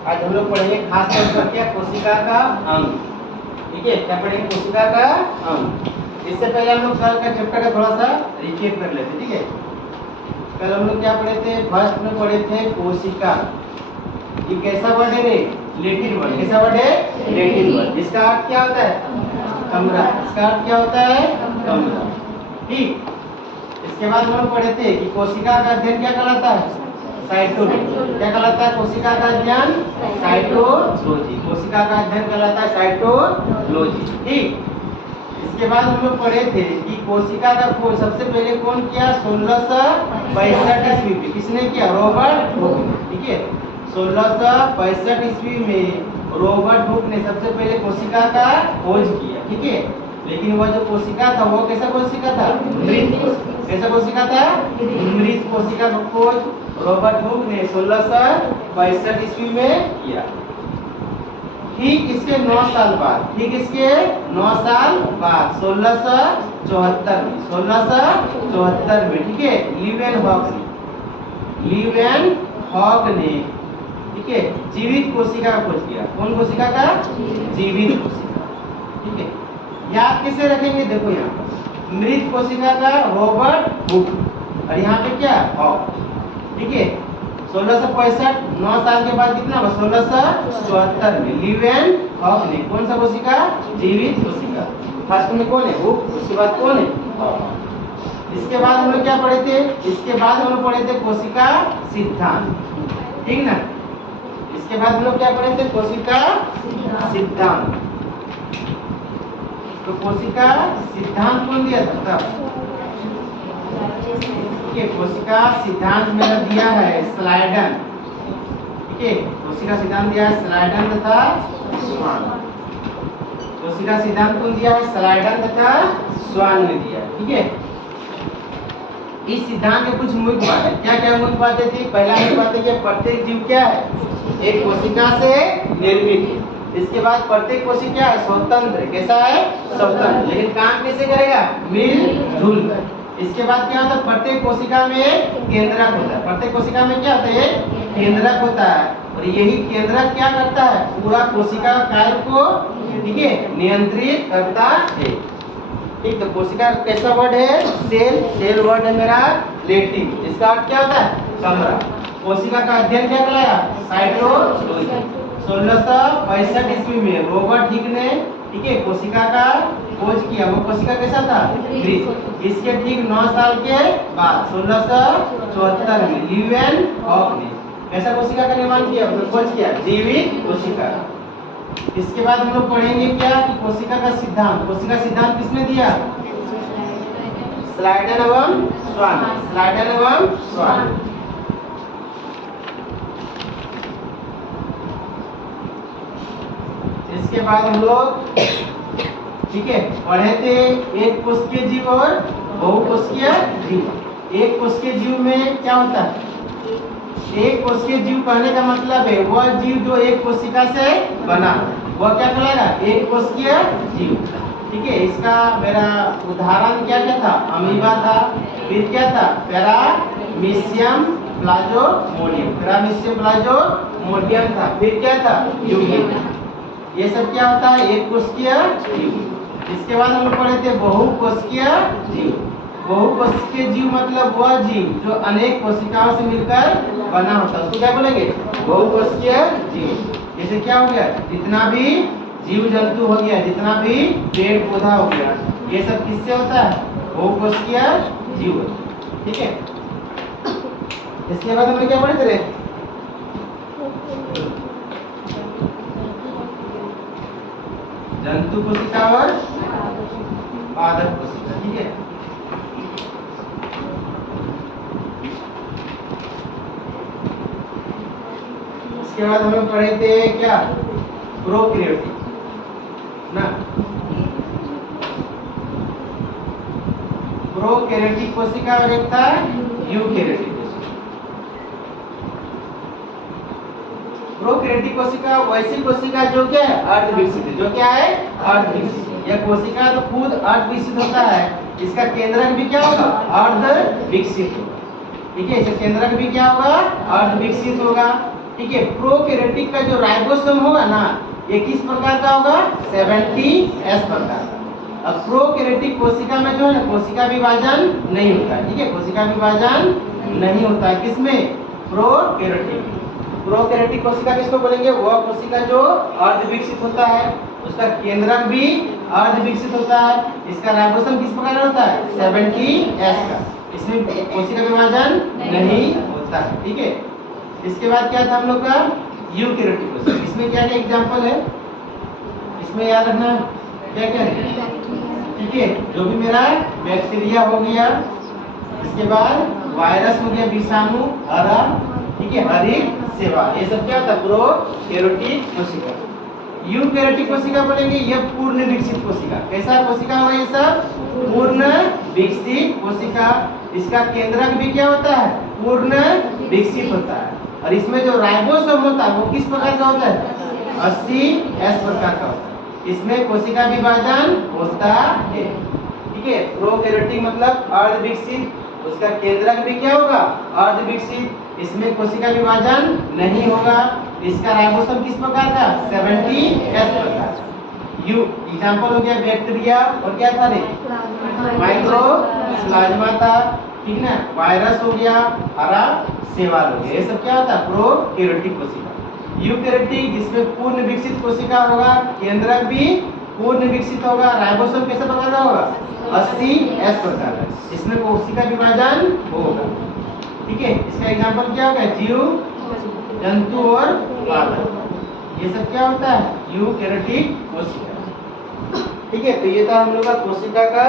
आज हम लोग पढ़ेंगे खास तौर पर क्या कोशिका का अंग। ठीक है, क्या पढ़ेंगे? कोशिका का अंग। इससे पहले हम लोग कल का चैप्टर का थोड़ा सा रिकेप कर लेते। ठीक है, कल हम लोग क्या पढ़े थे? फर्स्ट में पढ़े थे कोशिका। ये कैसा वर्ड है रे? Latin word. कैसा वर्ड है? Latin word. इसका अर्थ क्या होता है? कमरा। इसका अर्थ क्या होता है? कमरा। ठीक, इसके बाद हम लोग पढ़े थे कि कोशिका का अध्ययन क्या कहलाता है? साइटोलॉजी। क्या कहलाता है कोशिका का अध्ययन? साइटोलॉजी। कोशिका का अध्ययन कहलाता है साइटोलॉजी। ठीक, इसके बाद हम लोग पढ़े थे कि कोशिका का खोज सबसे पहले कौन किया? 1665 ईस्वी में। किसने किया? रॉबर्ट हुक ने। ठीक है, 1665 ईस्वी में रॉबर्ट हुक ने सबसे पहले कोशिका का खोज किया। ठीक है, लेकिन वह जो कोशिका था वो कैसा कोशिका था? मृत कोशिका। कैसा कोशिका था? मृत कोशिका का खोज रॉबर्ट हुक ने 1665 ईस्वी में किया। ठीक इसके 9 साल बाद, ठीक इसके 9 साल बाद 1674 में, 1674 में, ठीक है, लीवेनहॉक ने, ठीक है, जीवित कोशिका का खोज किया। कौन कोशिका का? जीवित कोशिका। ठीक है, याद किसे रखेंगे? देखो यहाँ मृत कोशिका का रॉबर्ट हुक और यहाँ पे क्या? हॉक। ठीक है, 1665 9 साल के बाद कितना? 1674 में लीवेनहॉक ने कौन सा कोशिका? जीवित कोशिका। फर्स्ट में कौन है? हुक। उसके बाद कौन है? हॉक। इसके बाद हम लोग क्या पढ़े थे? इसके बाद हम लोग पढ़े थे कोशिका सिद्धांत। ठीक ना, इसके बाद हम लोग क्या पढ़े थे? कोशिका सिद्धांत। तो कोशिका सिद्धांत कौन दिया था? ठीक है, कोशिका सिद्धांत मेरा दिया है स्लाइडन। ठीक है, कोशिका सिद्धांत दिया है स्लाइडन तथा स्वान। कोशिका सिद्धांत कौन दिया है? स्लाइडन तथा स्वान ने दिया। ठीक है, इस सिद्धांत के कुछ मुख्य बातें, क्या क्या मुख्य बातें थी? पहला मुख्य बात है कि प्रत्येक जीव क्या है? एक कोशिका से निर्मित है। इसके बाद प्रत्येक कोशिका क्या है? स्वतंत्र। कैसा है? स्वतंत्र। लेकिन काम कैसे करेगा? मिलजुल कर। इसके बाद क्या होता है? प्रत्येक कोशिका में केंद्रक होता है। प्रत्येक कोशिका में क्या होता है? केंद्रक होता है और यही केंद्रक क्या करता है? पूरा कोशिका कार्य को, ठीक है, नियंत्रित करता है। ठीक, तो कोशिका कैसा वर्ड है? सेल। सेल वर्ड है मेरा लैटिन। इसका अर्थ क्या होता है? कमरा। कोशिका का अध्ययन क्या कहलाया? साइटोलॉजी। 1665 ईस्वी में रॉबर्ट हिक ने, ठीक है, कोशिका का खोज किया। वो कोशिका कैसा था? मृत। इसके ठीक 9 साल के बाद 1674 में लीवेनहॉक ने कैसा कोशिका का निर्माण किया? खोज किया? जीवित कोशिका। इसके बाद हम लोग पढ़ेंगे क्या कि कोशिका का सिद्धांत। कोशिका सिद्धांत किसने दिया? स्लाइडन एवं स्वान। स्लाइडन एवं स्वान। इसके बाद हम लोग, ठीक है, पढ़े थे एक कोशिकीय जीव और बहुकोशिकीय जीव। एक कोशिकीय जीव में क्या होता है? एक कोशिकीय जीव कहने का मतलब है वह जीव जो एक कोशिका से बना, वह क्या कहलाएगा? एक कोशिकीय जीव। ठीक है, इसका मेरा उदाहरण क्या क्या था? अमीबा था, फिर क्या था? Paramecium Plasmodium. पैरामीशियम प्लाज्मोडियम था, फिर क्या था? यूनिट। ये सब क्या होता है? एक कोशिकीय जीव। इसके बाद हम लोग पढ़े थे बहुकोशिकीय जीव। बहुकोशिकीय जीव मतलब वह जीव जो अनेक कोशिकाओं से मिलकर बना होता है, उसको क्या बोलेंगे? बहुकोशिकीय जीव। जैसे क्या हो गया? जितना भी जीव जंतु हो गया, जितना भी पेड़ पौधा हो गया, ये सब किससे होता है? बहुकोशिकीय जीव। ठीक है, इसके बाद हम लोग क्या पढ़े थे? जंतु कोशिका और पादप कोशिका। ठीक है, इसके बाद हम लोग पढ़े थे क्या? प्रोकैरियोटिक ना। प्रोकैरियोटिक कोशिका और एक था यूकैरियोटिक। प्रोकैरियोटिक कोशिका वैसी कोशिका जो क्या है? अर्ध विकसित है। जो क्या है? अर्ध विकसित। यह कोशिका तो खुद अर्ध विकसित होता है, इसका केंद्रक भी क्या होगा? अर्ध विकसित होगा। ठीक है, इसका केंद्रक भी क्या होगा? अर्ध विकसित होगा। ठीक है। प्रोकैरियोटिक का जो राइबोसोम होगा ना, ये किस प्रकार का होगा? 70S प्रकार का। अब प्रोकैरियोटिक कोशिका में जो है ना, कोशिका विभाजन नहीं होता है, ठीक है, कोशिका विभाजन नहीं होता है। किसमें? प्रोकैरियोटिक। प्रोकैरियोटिक कोशिका किसको बोलेंगे? वह कोशिका जो अर्ध विकसित होता है, उसका केंद्रक भी अर्ध विकसित होता है। इसका राइबोसोम किस प्रकार का होता है? 70S का। इसमें कोशिका विभाजन नहीं होता है, ठीक है। इसके बाद क्या था हम लोग का? यूकैरियोटिक कोशिका। इसमें क्या क्या एग्जांपल है? इसमें याद रखना क्या क्या है, ठीक है। जो भी मेरा बैक्टीरिया हो गया, इसके बाद वायरस हो गया, विषाणु, हरा, ठीक है, हरित सेवा, ये सब क्या होता है? प्रोकैरियोटिक कोशिका। यूकैरियोटिक कोशिका बोलेंगे यह पूर्ण विकसित कोशिका। कैसा कोशिका होगा ये सब? पूर्ण विकसित कोशिका। इसका केंद्रक भी क्या होता है? पूर्ण विकसित होता है। और इसमें जो राइबोसोम होता है वो किस प्रकार का होता है? 80S प्रकार का होता है। इसमें कोशिका विभाजन होता है, ठीक है। प्रोकैरियोटिक मतलब अर्ध विकसित, उसका केंद्रक भी क्या होगा? अर्ध विकसित। इसमें कोशिका विभाजन नहीं होगा। इसका राइबोसोम किस प्रकार का? 70S प्रकार। यू एग्जांपल हो गया बैक्टीरिया, और क्या था रे? माइक्रोप्लाज्मा था, ठीक ना। वायरस हो गया, हरा शैवाल हो गया, ये सब क्या होता है? प्रोकैरियोटिक कोशिका। यूकैरियोटिक जिसमें पूर्ण विकसित कोशिका होगा, केंद्रक भी पूर्ण विकसित होगा, राइबोसोम कैसे प्रकार का होगा? 80S प्रकार का। इसमें कोशिका विभाजन होगा, ठीक है। इसका एग्जांपल क्या होगा? जीव, जंतु और पादप, ये सब क्या होता है? यूकैरियोटिक कोशिका, ठीक है। तो ये था हम लोग का कोशिका का,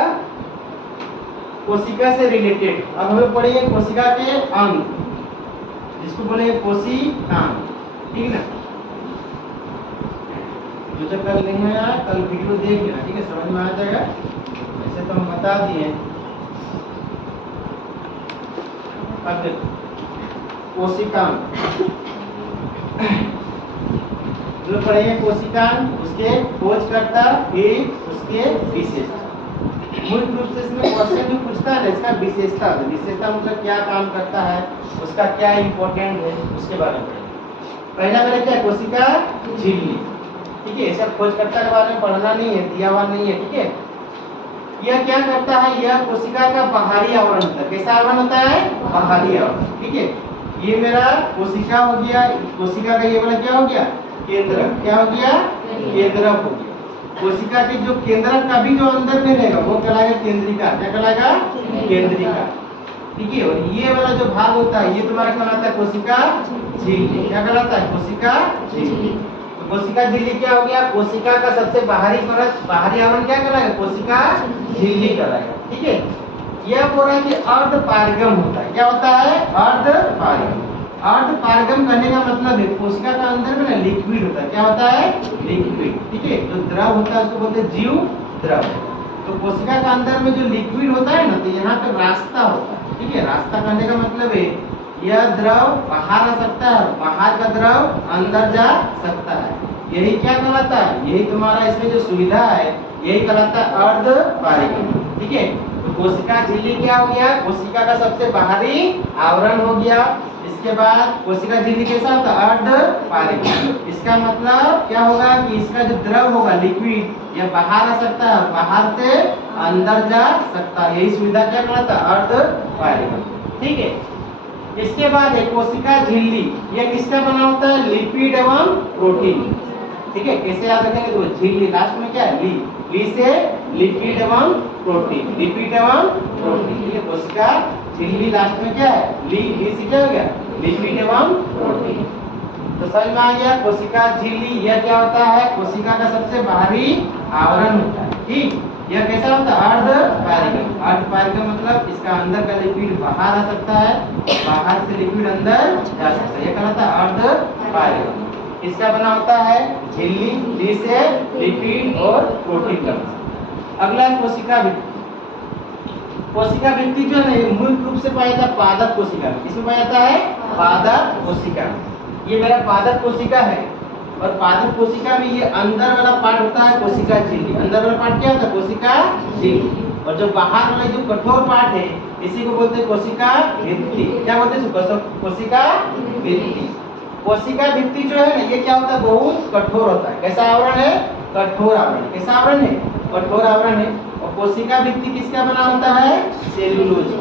कोशिका से रिलेटेड। अब हम लोग पढ़ेंगे कोशिका के अंग, जिसको बोलेंगे कोशिकांग, ठीक ना। जो जब कर लेंगे यार, कल वीडियो देख लेना, ठीक है, समझ में आ जाएगा। ऐसे तो हम बता दिए। अब देखो कोशिकांग, जो पढ़ेंगे कोशिकांग, उसके खोजकर्ता, फिर उसके विशेषता। मूल रूप से इसमें क्वेश्चन जो पूछता है, इसका विशेषता, विशेषता मतलब क्या काम करता है, उसका क्या इंपॉर्टेंट है, उसके बारे में। पहला मेरा क्या? कोशिका झिल्ली, ठीक है। ऐसा खोजकर्ता के बारे में पढ़ना नहीं है, दिया हुआ नहीं है, ठीक है। यह क्या करता है? यह कोशिका का बाहरी आवरण होता है। कैसा आवरण होता है? बाहरी आवरण, ठीक है। ये मेरा कोशिका हो गया, कोशिका का ये वाला क्या हो गया? केंद्रक। क्या हो गया? केंद्रक हो गया। कोशिका के जो केंद्रक का भी जो अंदर में रहेगा वो कहलाएगा केंद्रिका। क्या कहलाएगा? केंद्रिका, ठीक है। और ये वाला जो भाग होता है ये तुम्हारा कहलाता है कोशिका झिल्ली। क्या कहलाता है? कोशिका झिल्ली। तो कोशिका झिल्ली क्या हो गया? कोशिका का सबसे बाहरी परत, बाहरी आवरण क्या कहलाएगा? कोशिका झिल्ली कहलाएगा, ठीक है। यह पूरा कि अर्ध पारगम होता है। क्या होता है? अर्ध पारगम। अर्ध पारगम करने का मतलब है कोशिका का अंदर में ना लिक्विड होता है। क्या होता है? लिक्विड, ठीक है। जो द्रव होता है उसको बोलते हैं जीव द्रव। तो कोशिका का अंदर में जो लिक्विड होता है ना, तो यहाँ पे रास्ता होता है, ठीक है। रास्ता करने का मतलब है यह द्रव बाहर आ सकता है, बाहर का द्रव अंदर जा सकता है। यही क्या कहलाता है? यही तुम्हारा इसमें जो सुविधा है यही कहलाता है अर्ध पारगम, ठीक है। तो कोशिका झिल्ली क्या हो गया? कोशिका का सबसे बाहरी आवरण हो गया। इसके बाद कोशिका झिल्ली कैसा होता है? अर्ध पारगम। इसका मतलब क्या होगा कि इसका जो द्रव होगा लिक्विड, यह बाहर आ सकता है, बाहर से अंदर जा सकता है। यही सुविधा क्या कहलाता है? अर्ध पारगम, ठीक है। इसके बाद है कोशिका झिल्ली। यह किसका बना होता है? लिपिड एवं प्रोटीन, ठीक है। कैसे याद रखेंगे? तो झिल्ली लास्ट में क्या है? ली, ली से लिपिड एवं प्रोटीन, लिपिड एवं प्रोटीन, ठीक है। कोशिका झिल्ली लास्ट में क्या है? ली, ली से क्या हो गया? लिपिड एवं प्रोटीन। तो समझ में आ गया कोशिका झिल्ली यह क्या होता है? कोशिका का सबसे बाहरी आवरण होता है, ठीक। यह कैसा होता है? अर्ध पारगम। अर्ध पारगम मतलब इसका अंदर का लिक्विड बाहर आ सकता है, बाहर से लिक्विड अंदर जा सकता है, यह कहलाता है अर्ध पारगम। इसका बना होता है झिल्ली, ली से लिपिड और प्रोटीन का। अगला है कोशिका भित्ति। कोशिका भित्ति जो है मूल रूप से पाया जाता है पादप कोशिका में। इसमें पाया जाता है पादप कोशिका। ये मेरा पादप कोशिका है, और पादप कोशिका में ये अंदर वाला पार्ट होता है कोशिका झिल्ली। अंदर वाला पार्ट क्या होता है? कोशिका झिल्ली। और जो बाहर वाला जो कठोर पार्ट है इसी को बोलते हैं कोशिका भित्ति। क्या बोलते हैं? कोशिका भित्ति। कोशिका भित्ति जो है ना ये क्या होता है, बहुत कठोर होता है। कैसा आवरण है, कठोर आवरण। कैसा आवरण है, कठोर आवरण है। और कोशिका भित्ति किसका बना होता है, सेल्यूलोज।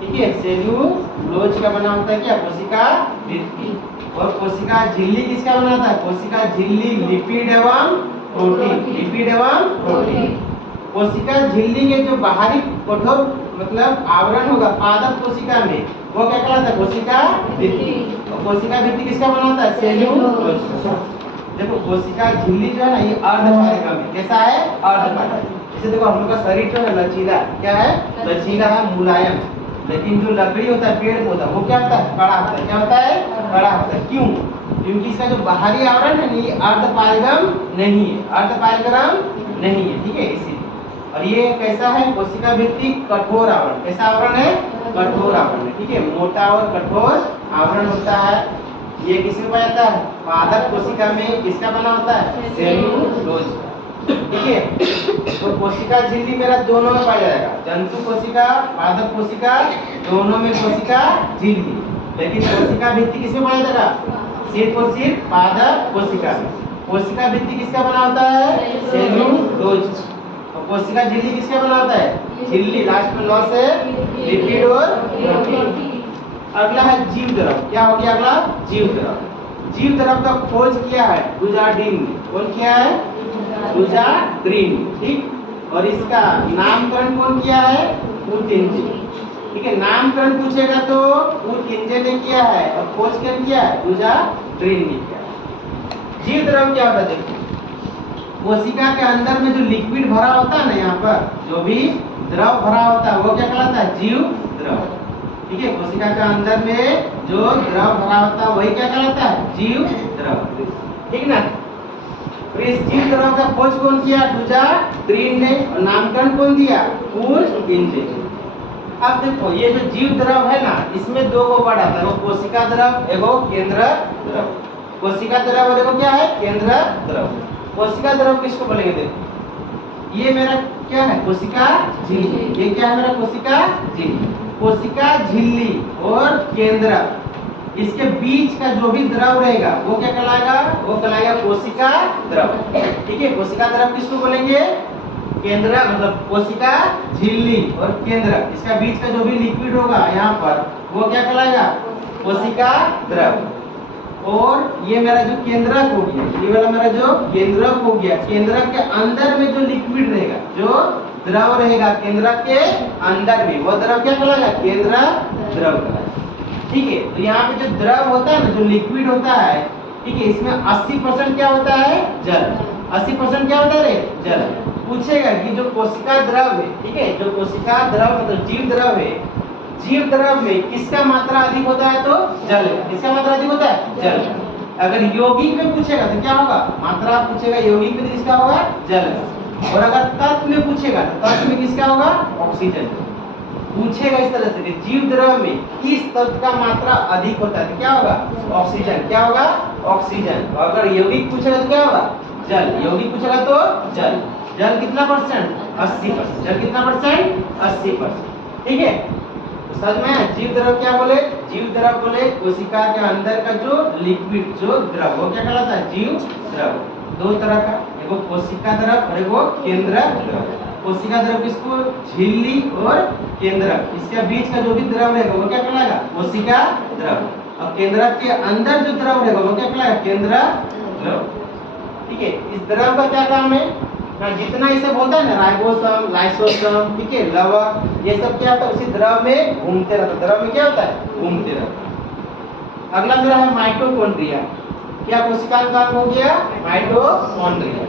ठीक है, सेल्यूलोज का बना होता है क्या, कोशिका भित्ति। और कोशिका झिल्ली किसका बना होता है, कोशिका झिल्ली लिपिड एवं प्रोटीन, लिपिड एवं प्रोटीन। कोशिका झिल्ली के जो बाहरी कठोर मतलब आवरण होगा पादप कोशिका में, वो क्या कहलाता है, कोशिका भित्ति। और कोशिका भित्ति किसका बना होता है, सेल्यूलोज। देखो कोशिका झिल्ली जो है ना ये अर्धपारगम है। कैसा है, अर्धपारगम। जैसे देखो हम लोग का शरीर जो है लचीला, क्या है, लचीला है, मुलायम। लेकिन जो लकड़ी होता है, पेड़ पौधा, वो क्या होता है, कड़ा होता है। क्या होता है, कड़ा होता है। क्यों, क्योंकि इसका जो बाहरी आवरण है ये अर्धपारगम नहीं है, अर्धपारगम नहीं है। ठीक है, इसीलिए। और ये कैसा है, कोशिका भित्ति कठोर आवरण। कैसा आवरण है, कठोर आवरण है। ठीक है, मोटा और कठोर आवरण होता है। ये किसमें पाया जाता है, पादप कोशिका में। किसका बना होता है, सेल्यूलोज। ठीक है, तो कोशिका झिल्ली मेरा दोनों में पाया जाएगा, जंतु कोशिका, पादप कोशिका, दोनों में कोशिका झिल्ली। लेकिन कोशिका भित्ति किसमें पाया जाएगा, सिर्फ और सिर्फ पादप कोशिका में। कोशिका भित्ति किसका बना होता है, सेल्यूलोज। और कोशिका झिल्ली किसका बना होता है, झिल्ली, लास्ट में लॉ से लिपिड और प्रोटीन। अगला है जीव द्रव। क्या हो गया अगला, जीव द्रव। जीव द्रव का खोज किया है डुजार्डिन ने। कौन किया है, डुजार्डिन। ठीक, और इसका नामकरण कौन किया है, पुतिंजे। ठीक है, नामकरण पूछेगा तो पुतिंजे ने किया है, और खोज कौन किया है, डुजार्डिन ने किया है। जीव द्रव क्या होता है, देखो कोशिका के अंदर में जो लिक्विड भरा होता है ना, यहाँ पर जो भी द्रव भरा होता है वो क्या कहलाता है, जीव द्रव। ठीक है, कोशिका के अंदर में जो द्रव भरा होता है वही क्या कहलाता है, जीव द्रव। ठीक ना। तो इस जीव द्रव का खोज कौन किया, डुजार्डिन ने। और नामकरण कौन दिया, पुतिंजे। अब देखो ये जो जीव द्रव है ना, इसमें दो को बढ़ा था, वो कोशिका द्रव एवं केंद्र द्रव। कोशिका द्रव और एगो क्या है, केंद्र द्रव। कोशिका द्रव किसको बोलेंगे, देखो ये मेरा क्या है, कोशिका झिल्ली। ये क्या है मेरा, कोशिका झिल्ली। कोशिका झिल्ली और केंद्र, इसके बीच का जो भी द्रव रहेगा वो क्या कहलाएगा, वो कहलाएगा कोशिका द्रव। ठीक है, कोशिका द्रव किसको बोलेंगे, केंद्र मतलब कोशिका झिल्ली और केंद्र, इसका बीच का जो भी लिक्विड होगा यहाँ पर वो क्या कहलाएगा, कोशिका द्रव। और ये मेरा जो केंद्रक हो गया, ये वाला मेरा जो केंद्रक हो गया, केंद्रक के अंदर में जो लिक्विड रहेगा, जो द्रव रहेगा केंद्रक के अंदर में, वो द्रव क्या कहलाएगा, केंद्र द्रव कहलाएगा। ठीक है, तो यहाँ पे जो द्रव होता है ना, जो लिक्विड होता है, ठीक है, इसमें 80% क्या होता है, जल। 80% क्या होता है रे, जल। पूछेगा कि जो कोशिका द्रव है, ठीक है, जो कोशिका द्रव मतलब जीव द्रव है, जीव द्रव में किसका मात्रा अधिक होता है, तो जल। किसका मात्रा अधिक होता है, जल। अगर यौगिक में पूछेगा तो क्या होगा, मात्रा पूछेगा यौगिक में किसका होगा, जल। और अगर तत्व में पूछेगा तो तत्व में किसका होगा, ऑक्सीजन। पूछेगा इस तरह से जीव द्रव में किस तत्व का मात्रा अधिक होता है, तो क्या होगा, ऑक्सीजन। क्या होगा, ऑक्सीजन। और अगर यौगिक पूछेगा तो क्या होगा, जल। यौगिक पूछेगा तो जल। जल कितना परसेंट, 80%। जल कितना परसेंट, 80%। ठीक है, समझ में। जीव द्रव क्या बोले, जीव द्रव बोले कोशिका के अंदर का जो लिक्विड, जो द्रव, वो क्या कहलाता है, जीव द्रव। दो तरह का, एगो कोशिका द्रव और एगो केंद्र द्रव। कोशिका द्रव किसको, झिल्ली और केंद्रक, इसके बीच का जो भी द्रव रहेगा वो क्या कहलाएगा, कोशिका द्रव। और केंद्रक के अंदर जो द्रव रहेगा वो क्या कहलाएगा, केंद्र द्रव। ठीक है, इस द्रव का क्या काम है, जितना इसे बोलता है ना, राइबोसोम, लाइसोसोम, ठीक है, लवक, ये सब क्या होता है उसी द्रव में घूमते रहता है। द्रव में क्या होता है, घूमते रहता है। अगला मेरा है माइटोकॉन्ड्रिया। क्या कोशिका का काम हो गया, माइटोकॉन्ड्रिया।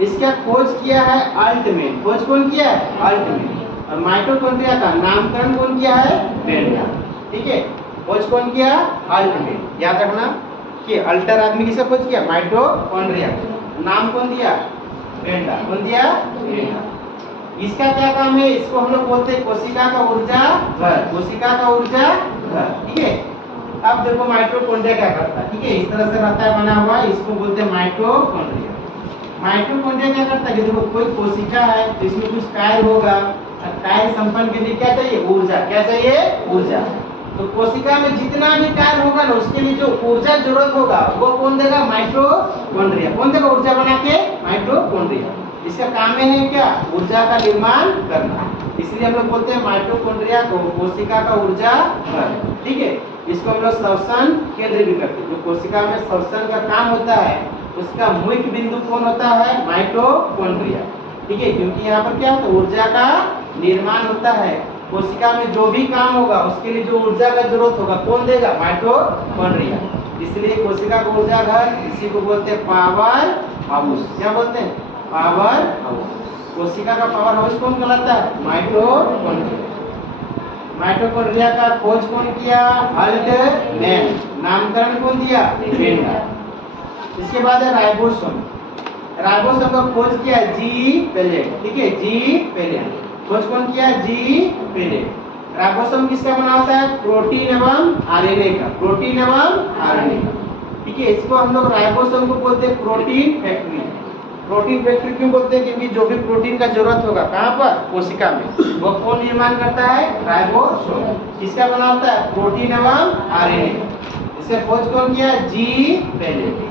इसका खोज किया है अल्टमैन। खोज कौन किया है, अल्टमैन। और माइटोकॉन्ड्रिया का नामकरण कौन किया है, बेंडा। ठीक है, खोज कौन किया, अल्टमैन। याद रखना कि अल्टर आदमी किसका खोज किया, माइटोकॉन्ड्रिया। नाम कौन दिया, बेंडा। कौन दिया, बेंडा। इसका क्या काम है, इसको हम लोग बोलते हैं कोशिका का ऊर्जा घर। कोशिका का ऊर्जा घर। ठीक है, अब देखो माइटोकॉन्ड्रिया क्या करता है, ठीक है, इस तरह से रहता है बना हुआ, इसको बोलते हैं माइटोकॉन्ड्रिया। माइटोकॉन्ड्रिया क्या करता है कि देखो कोई कोशिका है तो इसमें कुछ कार्य होगा, कार्य संपन्न के लिए क्या चाहिए, ऊर्जा। क्या चाहिए, ऊर्जा। तो कोशिका में जितना भी कार्य होगा ना उसके लिए जो ऊर्जा जरूरत होगा वो कौन देगा? माइटोकॉन्ड्रिया। कौन देगा ऊर्जा बना के? माइटोकॉन्ड्रिया। इसका काम है क्या? ऊर्जा का निर्माण करना। इसलिए हम लोग बोलते हैं माइटोकॉन्ड्रिया को कोशिका का ऊर्जा घर। ठीक है, इसको हम लोग श्वसन केंद्र भी करते हैं। जो कोशिका में श्वसन का काम होता है उसका मुख्य बिंदु कौन होता है? माइटोकॉन्ड्रिया। ठीक है, क्योंकि यहाँ पर क्या होता है? ऊर्जा का निर्माण होता है। कोशिका में जो भी काम होगा उसके लिए जो ऊर्जा का जरूरत होगा कौन देगा? माइटोकॉन्ड्रिया। इसलिए कोशिका का ऊर्जा घर, इसी को बोलते हैं पावर हाउस। क्या बोलते हैं? Power house. कोशिका का पावर हाउस कौन कहलाता है? माइटोकॉन्ड्रिया। माइटोकॉन्ड्रिया का खोज कौन किया? हाल्टमैन। नामकरण कौन दिया? मेंडल। इसके बाद है राइबोसोम। राइबोसोम का खोज किया जी पेलेट। ठीक है, जी पेलेट खोज कौन किया? जी पेलेट। राइबोसोम किसका बना होता है? प्रोटीन एवं आरएनए का। प्रोटीन एवं आरएनए का। ठीक है, इसको हम लोग राइबोसोम को बोलते हैं प्रोटीन फैक्ट्री। प्रोटीन फैक्ट्री क्यों बोलते हैं? क्योंकि जो भी प्रोटीन का जरूरत होगा कहाँ पर? कोशिका में, वो कौन निर्माण करता है? राइबोसोम। किसका बना होता है? प्रोटीन एवं आरएनए। इसे खोज कौन किया? जी पेलेट।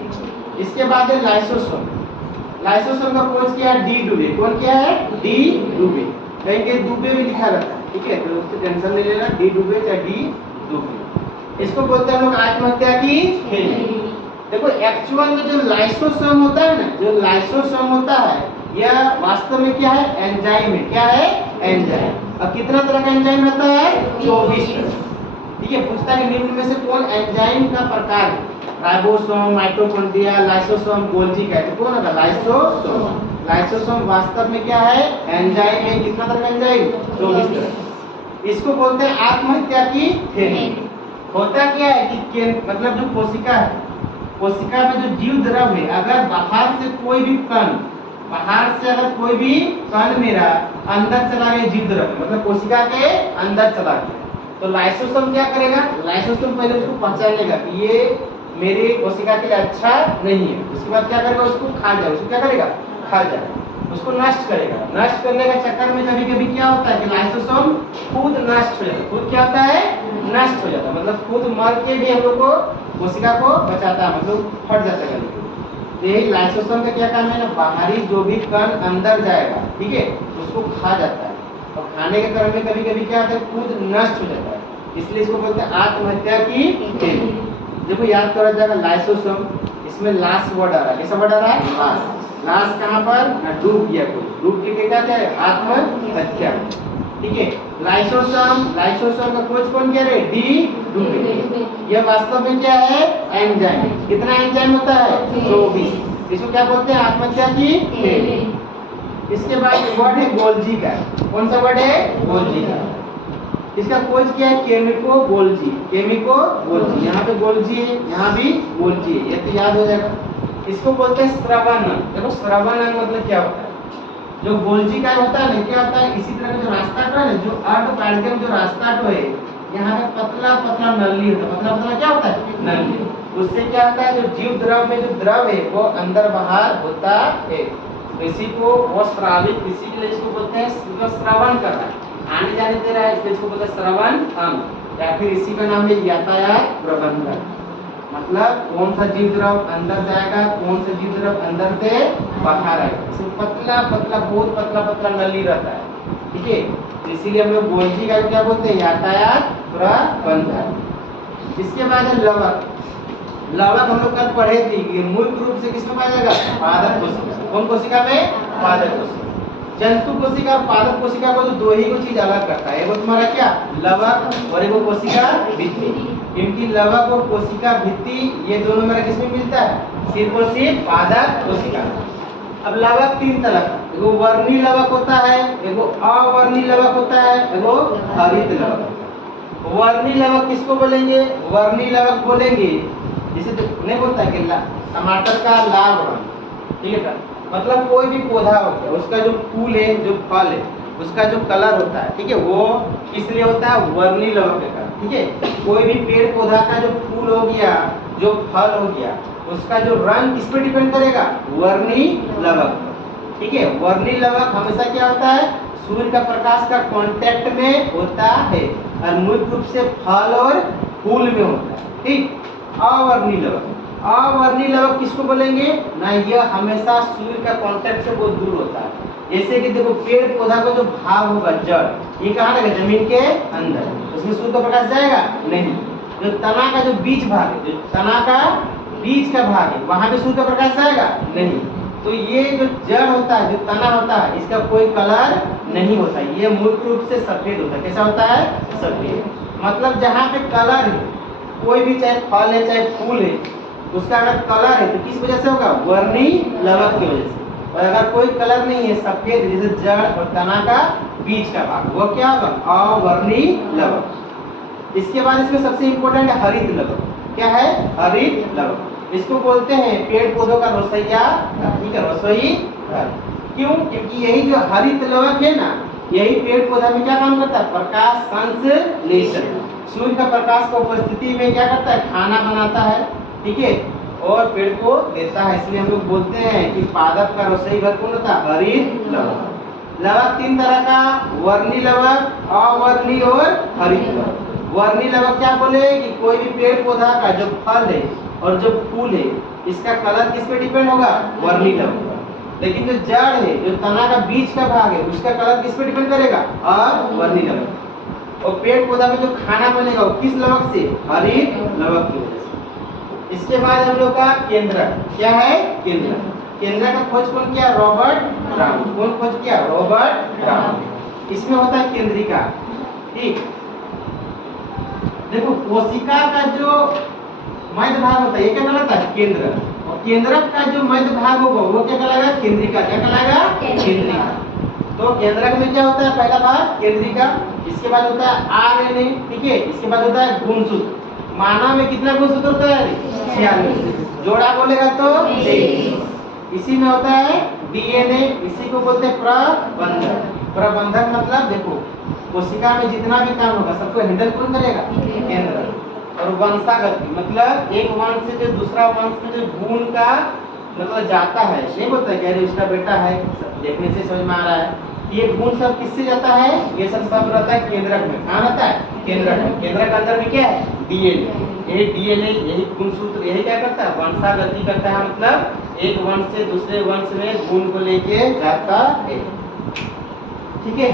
इसके बाद है लाइसोसोम। लाइसोसोम का खोज किया डी डुबे। कौन किया है? डी डुबे। कहीं कहीं दुबे भी लिखा रहता है। ठीक है, तो उससे टेंशन नहीं लेना, डी डुबे चाहे डी डुबे। इसको बोलते हैं हम लोग आत्महत्या की थैली। देखो एक्चुअल में जो लाइसोसोम होता है ना, जो लाइसोसोम होता है यह वास्तव में क्या है? एंजाइम है। क्या है? एंजाइम। और कितना तरह का एंजाइम रहता है? 24 तरह। ठीक है, पूछता है निम्न में से कौन एंजाइम का प्रकार है? राइबोसोम, माइटोकॉन्ड्रिया, लाइसोसोम, गोल्जी का है। तो कौन होगा? लाइसोसोम। लाइसोसोम वास्तव में क्या है? एंजाइम है। कितना तरह का एंजाइम? 24 तरह। इसको बोलते हैं आत्महत्या की थैली। होता क्या है कि मतलब जो कोशिका है, कोशिका में जो जीव द्रव है, अगर बाहर से कोई भी कण, बाहर से अगर कोई भी कण मेरा अंदर चला गया जीव द्रव, मतलब कोशिका के अंदर चला गया, तो लाइसोसोम क्या करेगा? लाइसोसोम पहले उसको पहचान लेगा कि ये मेरे कोशिका के लिए अच्छा नहीं है। उसके बाद क्या करेगा? उसको खा जाएगा। उसको क्या करेगा? खा जाएगा, उसको नष्ट करेगा। नष्ट करने के चक्कर में कभी कभी क्या होता है कि लाइसोसोम खुद नष्ट हो जाता है। खुद क्या होता है? नष्ट हो जाता है, मतलब खुद मर के भी हम लोग को कोशिका को बचाता है, मतलब फट जाता है। तो यही लाइसोसोम का क्या काम है ना? बाहरी जो भी कण अंदर जाएगा, ठीक है, उसको खा जाता है। और खाने के क्रम में कभी कभी क्या होता है? खुद नष्ट हो जाता है। इसलिए इसको बोलते हैं आत्महत्या की थैली। देखो याद करा जाएगा लाइसोसोम, इसमें लास्ट वर्ड आ रहा है। कैसा वर्ड आ रहा है? लास्ट। लास्ट कहाँ पर? डूब गया कोई, डूब के क्या है? आत्महत्या। ठीक है, लाइसोसोम, लाइसोसोम का खोज कौन किया रे? डी डुबे। यह वास्तव में क्या है? एंजाइम। कितना एंजाइम होता है? 24। इसको क्या बोलते हैं? आत्महत्या की थैली। इसके बाद वर्ड है गोल्जी का। कौन सा वर्ड है? गोल्जी का। इसका खोज किया है केमिको गोल्जी। केमिको गोल्जी, यहाँ पे गोल्जी है, यहाँ भी गोल्जी है, ये तो याद हो जाएगा। इसको बोलते हैं श्रवण अंग। देखो श्रवण अंग मतलब क्या होता है? जो गोल्जी का होता है ना, क्या होता है? इसी तरह का जो रास्ता है ना, जो अर्ध पारगम जो रास्ता है, यहाँ पे पतला पतला नली होता है। पतला पतला क्या होता है? नली। उससे क्या होता है? जो जीव द्रव में जो द्रव है वो अंदर बाहर होता है। तो इसी को वो स्रावित, इसी के लिए इसको बोलते हैं श्रवण कर रहा है, आने जाने दे रहा है, इसलिए इसको बोलते हैं श्रवण अंग। या फिर इसी का नाम है यातायात प्रबंधन। मतलब कौन सा जीव द्रव अंदर जाएगा, कौन सा जीव द्रव अंदर से बाहर आएगा। इसमें पतला पतला, बहुत पतला पतला नली रहता है। ठीक है, तो इसीलिए हम लोग गोल्जी का क्या बोलते हैं? यातायात प्रबंधन। इसके बाद है लवक। लवक हम लोग कल पढ़े थे कि मुख्य रूप से किसमें पाया जाएगा? पादप कोशिका। कौन कोशिका में? पादप कोशिका। जंतु कोशिका और पादप कोशिका को तो दो ही को चीज अलग करता है, वो तुम्हारा क्या? लवक और एगो कोशिका भित्ति। क्योंकि लवक और कोशिका भित्ति ये दोनों मेरा किसमें मिलता है? सिर्फ और सिर्फ पादप कोशिका। अब लवक तीन तरह का, एगो वर्णी लवक होता है, एगो अवर्णी लवक होता है, एगो हरित लवक। वर्णी लवक किसको बोलेंगे? वर्णी लवक बोलेंगे जिसे तो नहीं बोलता है कि टमाटर का लाल रंग, ठीक है, मतलब कोई भी पौधा हो गया, उसका जो फूल है, जो फल है, उसका जो कलर होता है, ठीक है, वो किस लिए होता है? वर्णी लवक का। ठीक है, कोई भी पेड़ पौधा का जो फूल हो गया, जो फल हो गया, उसका जो रंग किस पे डिपेंड करेगा? वर्णी लवक। ठीक है, वर्णी लवक हमेशा क्या होता है? सूर्य का प्रकाश का कांटेक्ट में होता है। और मुख्य रूप से फल और फूल में होता है। ठीक, अवर्णी लवक। अवर्णी लवक किसको बोलेंगे ना, यह हमेशा सूर्य का कांटेक्ट से बहुत दूर होता है। जैसे कि देखो पेड़ पौधा का जो भाग होगा जड़, ये कहाँ रहेगा, जमीन के अंदर, उसमें सूर्य का प्रकाश जाएगा नहीं। जो तना का जो बीज भाग है, जो तना का बीज का भाग है, वहां पे सूर्य का प्रकाश जाएगा नहीं। तो ये जो जड़ होता है, जो तना होता है, इसका कोई कलर नहीं होता, ये मुख्य रूप से सफेद होता है। कैसा होता है, सफेद। मतलब जहाँ पे कलर है, कोई भी चाहे फल है चाहे फूल है, उसका अगर कलर है तो किस वजह से होगा, वर्णी लवक की वजह से। और अगर कोई कलर नहीं है, सफेद, जैसे जड़ और तना का बीज का भाग, वो क्या होगा, अवर्णी लवक। इसके बाद इसमें सबसे इंपॉर्टेंट है हरित लवक। क्या है, हरित लवक। इसको बोलते हैं पेड़ पौधों का रसोइया, ठीक है, रसोई घर। क्यों, क्योंकि यही जो हरित लवक है ना, यही पेड़ पौधा में क्या काम करता है, प्रकाश संश्लेषण। सूर्य का प्रकाश की उपस्थिति में क्या करता है, खाना बनाता है, ठीक है, और पेड़ को देता है। इसलिए हम लोग बोलते हैं कि पादप का रसोई घर कौन होता है, हरित लवक। लवक तीन तरह का, वर्णी लवक, अवर्णी और हरित लवक। वर्णी लवक क्या बोले कि कोई भी पेड़ पौधा का जो फल है और जो फूल है, इसका कलर किस पे डिपेंड होगा, वर्णी लवक पर। लेकिन जो जड़ है, जो तना का बीज का भाग है, उसका कलर किस पे डिपेंड करेगा, अवर्णी लवक। और पेड़ पौधा में जो खाना बनेगा वो किस लवक से, हरित लवक की वजह से। इसके बाद हम लोग का केंद्रक। क्या है, केंद्रक। केंद्रक का खोज कौन किया, रॉबर्ट ब्राउन। कौन खोज किया, रॉबर्ट ब्राउन। इसमें होता है केंद्रिका। ठीक, देखो कोशिका का जो मध्य भाग होता है, ये क्या कहलाता है, केंद्र। और केंद्रक का जो मध्य भाग होगा वो क्या कहलाएगा, केंद्रिका। क्या कहलाएगा, केंद्रिका। तो केंद्रक में क्या होता है, पहला भाग केंद्रिका, इसके बाद होता है आरएनए, ठीक है, इसके बाद होता है गुणसूत्र। मानव में कितना गुणसूत्र होता है, 46। जोड़ा बोलेगा तो 23। इसी में होता है डीएनए, इसी को बोलते हैं प्रबंधक। प्रबंधक मतलब देखो कोशिका में जितना भी काम होगा सबको हैंडल कौन करेगा, केंद्र। और वंशागति मतलब एक वंश से जो दूसरा वंश में जो गुण का मतलब जाता है, ये बोलता है कि अरे उसका बेटा है, देखने से समझ में आ रहा है। ये गुण सब किससे जाता है, ये सब रहता है केंद्रक में। कहाँ रहता है, केंद्रक में। केंद्रक के अंदर में क्या है, डीएनए। ये डीएनए, यही गुणसूत्र, यही क्या करता है, वंशागति करता है। मतलब एक वंश से दूसरे वंश में गुण को लेके जाता है। ठीक है,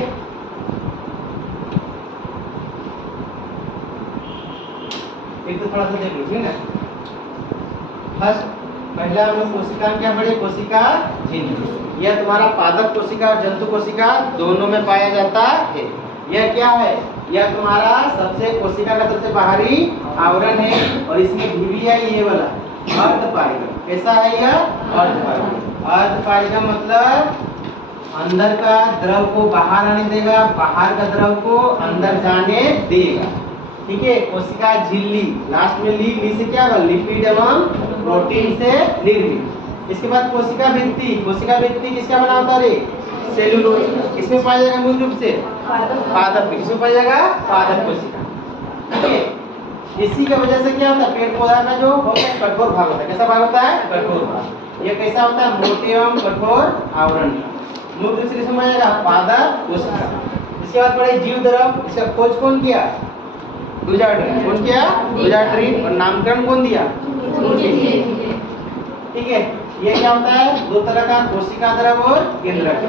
एक तो थोड़ा सा देख लो, ठीक है। फर्स्ट पहला हम लोग कोशिका क्या पढ़े, कोशिका झिल्ली। यह तुम्हारा पादप कोशिका और जंतु कोशिका दोनों में पाया जाता है। यह क्या है, यह तुम्हारा सबसे कोशिका का सबसे बाहरी आवरण है। और इसमें भी है ये वाला अर्धपारिगम। कैसा है यह, अर्धपारिगम। अर्धपारिगम मतलब अंदर का द्रव को बाहर आने देगा, बाहर का द्रव को अंदर जाने देगा। ठीक है, कोशिका झिल्ली, लास्ट में ली से क्या होगा, लिपिड एवं प्रोटीन से निर्मित। इसके बाद कोशिका भित्ति। कोशिका भित्ति किसका बना होता है, सेलुलोज। इसमें पाया जाएगा मूल रूप से पादप। किसमें पाया जाएगा, पादप कोशिका। ठीक है, इसी की वजह से क्या होता है, पेड़ पौधा का जो होता है कठोर भाग होता है। कैसा भाग होता है, कठोर भाग। ये कैसा होता है, मोटे एवं कठोर आवरण। मूल रूप से किसमें पाया जाएगा, पादप कोशिका। इसके बाद पढ़े जीव द्रव। इसका खोज कौन किया, गुजाट्री। कौन किया, गुजाट्री। और नामकरण कौन दिया, ठीक है। ये क्या होता है, दो तरह का, कोशिका द्रव और केंद्रक।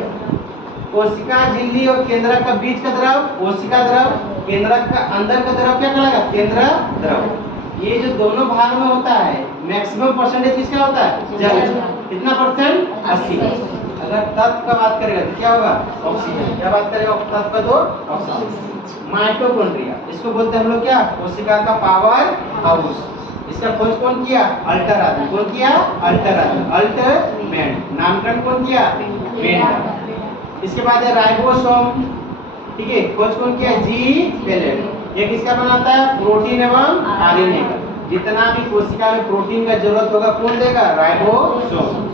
कोशिका झिल्ली और केंद्रक का बीच का द्रव कोशिका द्रव, केंद्रक का अंदर का द्रव क्या कहलाएगा, केंद्र द्रव। ये जो दोनों भाग में होता है मैक्सिमम परसेंटेज किसका होता है, जल। कितना परसेंट, 80%। अगर तत्व का बात करेगा तो क्या होगा, ऑक्सीजन। क्या बात करेगा तत्व का, तो ऑक्सीजन। माइटोकॉन्ड्रिया, इसको बोलते हैं हम लोग क्या, कोशिका का पावर हाउस। इसका खोज कौन किया, अल्टर आदमी। कौन किया, अल्टर आदमी, अल्टरमैन। नामकरण कौन किया, वेंडर। इसके बाद है राइबोसोम। ठीक है, खोज कौन किया, जी पेलेट। ये किसका बनाता है, प्रोटीन एवं आरएनए का। जितना भी कोशिका में प्रोटीन का जरूरत होगा कौन देगा, राइबोसोम।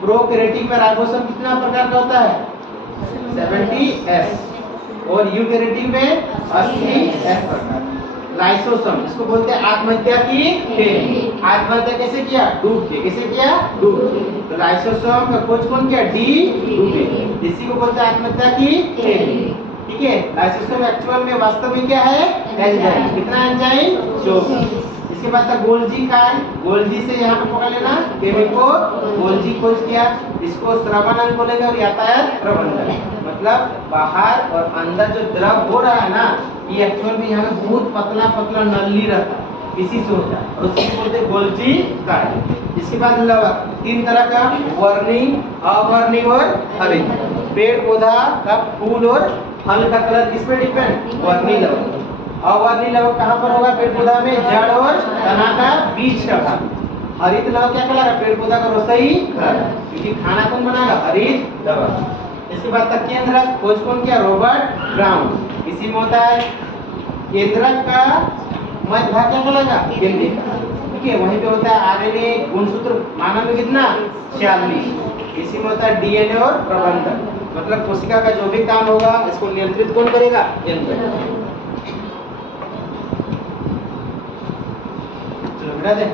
प्रोकैरियोटिक में राइबोसोम कितना प्रकार का होता है, 70S। और यूकैरियोटिक में 80S प्रकार। लाइसोसोम, इसको बोलते हैं आत्महत्या की थैली। आत्महत्या कैसे किया, डूब के। कैसे किया, डूब के। तो लाइसोसोम का खोज कौन किया, डी डूबे। इसी को बोलते हैं आत्महत्या की थैली। ठीक ठीक है। लाइसोसोम एक्चुअल में वास्तव में क्या है, एंजाइम। कितना एंजाइम, 24। इसके बाद था गोल्जी का है, गोल्जी से यहाँ पे पकड़ लेना, केमिको गोल्जी खोज किया। इसको श्रवण अंग बोलेंगे और यातायात प्रबंधन, मतलब बाहर और अंदर जो द्रव हो रहा है ना, ये एक्चुअल में यहाँ पे बहुत पतला पतला नली रहता है, इसी से होता है, और उसको बोलते हैं गोल्जी कार्य। इसके बाद लवक, 3 तरह का, वर्णिक, अवर्णिक और हरित। पेड़ पौधा का फूल और फल का कलर किस पे डिपेंड, वर्णिक लवक। अवर्णिक लवक कहाँ पर होगा, पेड़ पौधा में जड़ और तना का बीच का भाग। हरित लवक क्या कहलाएगा, पेड़ पौधा का रसोई घर, क्योंकि खाना कौन बनाएगा, हरित लवक। इसके बाद तक केंद्रक, खोज कौन किया, रॉबर्ट ब्राउन। इसी में होता है केंद्रक का मध्य भाग क्या कहलाएगा, केंद्रीय, ठीक है। वहीं पे होता है आरएनए गुणसूत्र, मानव में कितना, 46। इसी में होता है डीएनए और प्रबंधन, मतलब कोशिका का जो भी काम होगा इसको नियंत्रित कौन करेगा, केंद्र। चलो बेटा दे।